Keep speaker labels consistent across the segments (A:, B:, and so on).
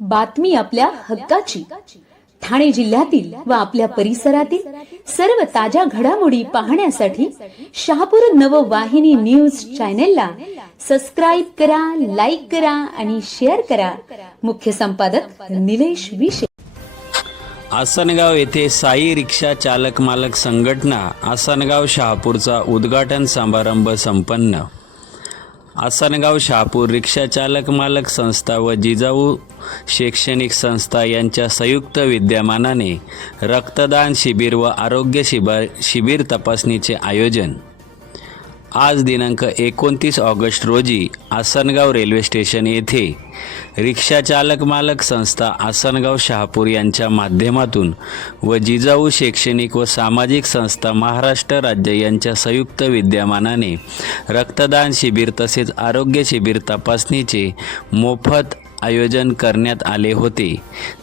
A: बातमी आपल्या हक्काची. ठाणे जिल्ह्यातील व आपल्या परिसरातील सर्व ताज्या घडामोडी पाहण्यासाठी शहापूर नववाहिनी न्यूज चॅनेलला सबस्क्राईब करा लाईक करा आणि शेअर करा. मुख्य संपादक निलेश विशे.
B: आसनगाव येथे साई रिक्षा चालक मालक संघटना आसनगाव शहापूरचा उद्घाटन समारंभ संपन्न. आसनगाव शहापूर रिक्षा चालक मालक संस्था व जिजाऊ शैक्षणिक संस्था यांच्या संयुक्त विद्यमानाने रक्तदान शिबिर व आरोग्य शिबिर शिबिर तपासणीचे आयोजन. आज दिनांक एकोणतीस ऑगस्ट रोजी आसनगाव रेल्वे स्टेशन येथे रिक्षाचालक मालक संस्था आसनगाव शहापूर यांच्या माध्यमातून व जिजाऊ शैक्षणिक व सामाजिक संस्था महाराष्ट्र राज्य यांच्या संयुक्त विद्यमानाने रक्तदान शिबिर तसेच आरोग्य शिबिर तपासणीचे मोफत आयोजन करण्यात आले होते.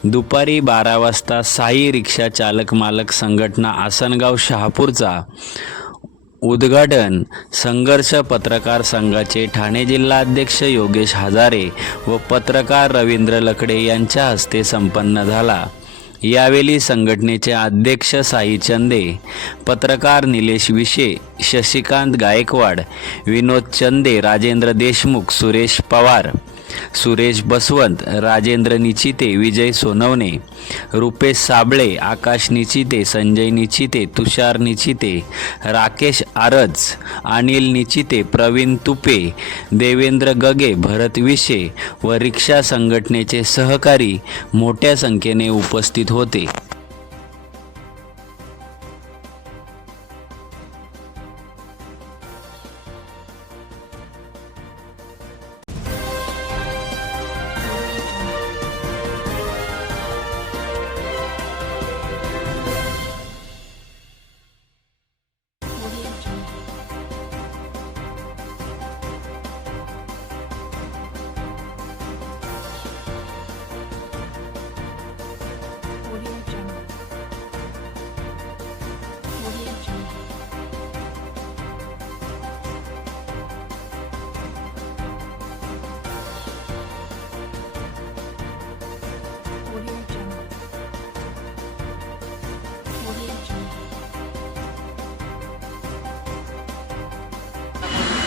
B: दुपारी बारा वाजता साई रिक्षा चालक मालक संघटना आसनगाव शहापूरचा उद्घाटन संघर्ष पत्रकार संघाचे ठाणे जिल्हा अध्यक्ष योगेश हजारे व पत्रकार रवींद्र लकडे यांच्या हस्ते संपन्न झाला. यावेळी संघटनेचे अध्यक्ष साई चंदे पत्रकार निलेश विशे शशिकांत गायकवाड विनोद चंदे राजेंद्र देशमुख सुरेश पवार सुरेश बसवंत राजेंद्र निचिते विजय सोनवणे रुपेश साबळे आकाश निचिते संजय निचिते तुषार निचिते राकेश आरज अनिल निचिते प्रवीण तुपे देवेंद्र गगे भरत विशे व रिक्षा संघटनेचे सहकारी मोठ्या संख्येने उपस्थित होते.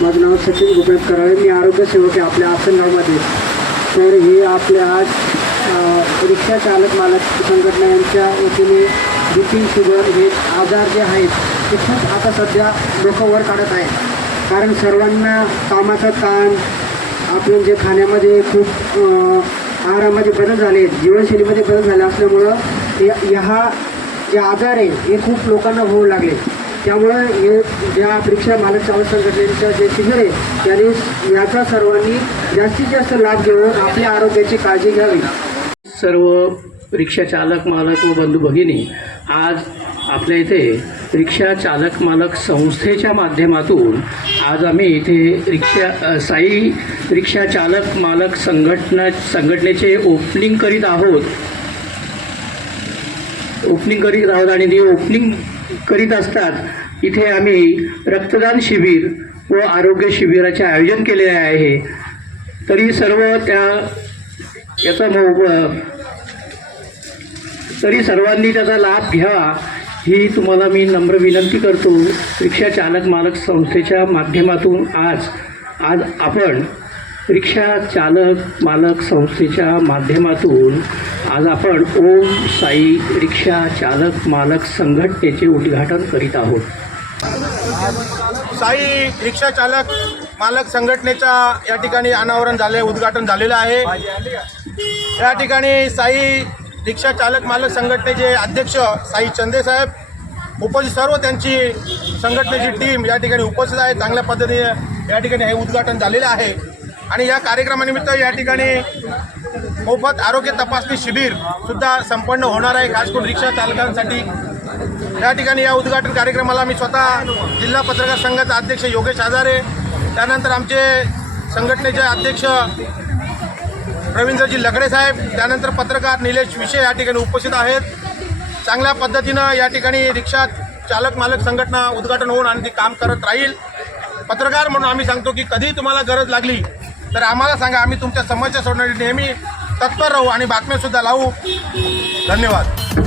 C: माझं नाव सचिन गोपीनाथ कराळे. मी आरोग्य सेवक आहे आपल्या आसनगावमध्ये. तर हे आपल्या आज रिक्षा चालक मालक संघटना यांच्या वतीने बी पी शुगर हे आजार जे आहेत ते खूप आता सध्या डोकं वर काढत आहेत. कारण सर्वांना कामाचा ताण आपण जे खाण्यामध्ये खूप आहारामध्ये बदल झाले आहेत, जीवनशैलीमध्ये बदल झाले असल्यामुळं या ह्या जे आजार आहे हे खूप लोकांना होऊ लागले. त्यामुळे हे ज्या रिक्षा मालक चालक संघटनेचं जे शिबिर आहे त्यांनी याचा सर्वांनी जास्तीत जास्त लाभ घेऊन आपल्या आरोग्याची काळजी घ्यावी.
D: सर्व रिक्षा चालक मालक व बंधू भगिनी आज आपल्या इथे रिक्षा चालक मालक संस्थेच्या माध्यमातून आज आम्ही इथे रिक्षा साई रिक्षा चालक मालक संघटना संघटनेचे ओपनिंग करीत आहोत. ओपनिंग करीत आहोत आणि ते ओपनिंग करीत असतात. इथे आम्ही रक्तदान शिबिर व आरोग्य शिबिराचे आयोजन केले आहे. तरी सर्व त्या याचा मो तरी सर्वांनी त्याचा लाभ घ्यावा ही तुम्हाला मी नम्र विनंती करतो. रिक्षा चालक मालक संस्थेच्या माध्यमातून आज आज आपण रिक्षा चालक मालक संस्थेच्या माध्यमातून आज आपण ओम साई रिक्षा चालक मालक संघटनेचे उद्घाटन करीत आहोत.
E: साई रिक्षा चालक मालक संघटनेचा या ठिकाणी अनावरण झाले उद्घाटन झालेलं आहे. या ठिकाणी साई रिक्षा चालक मालक संघटनेचे अध्यक्ष साई चंदे साहेब उपस्थित सर्व त्यांची संघटनेची टीम या ठिकाणी उपस्थित आहे. चांगल्या पद्धतीने या ठिकाणी हे उद्घाटन झालेलं आहे. आणि या कार्यक्रमानिमित्त या ठिकाणी मोफत आरोग्य तपासणी शिबिर सुद्धा संपन्न होणार आहे. खास करून रिक्षा चालकांसाठी. या ठिकाणी या उद्घाटन कार्यक्रमाला मी स्वतः जिल्हा पत्रकार संघाचा अध्यक्ष योगेश आजारे त्यानंतर आमचे संघटनेचे अध्यक्ष रवींद्रजी लगडे साहेब त्यानंतर पत्रकार निलेश विषय या ठिकाणी उपस्थित आहेत. चांगल्या पद्धतीनं या ठिकाणी रिक्षा चालक मालक संघटना उद्घाटन होऊन आणि ती काम करत राहील. पत्रकार म्हणून आम्ही सांगतो की कधीही तुम्हाला गरज लागली तर आम्हाला सांगा आम्ही तुमच्या समस्या सोडण्यासाठी नेहमी तत्पर राहू आणि बातम्यासुद्धा लावू. धन्यवाद.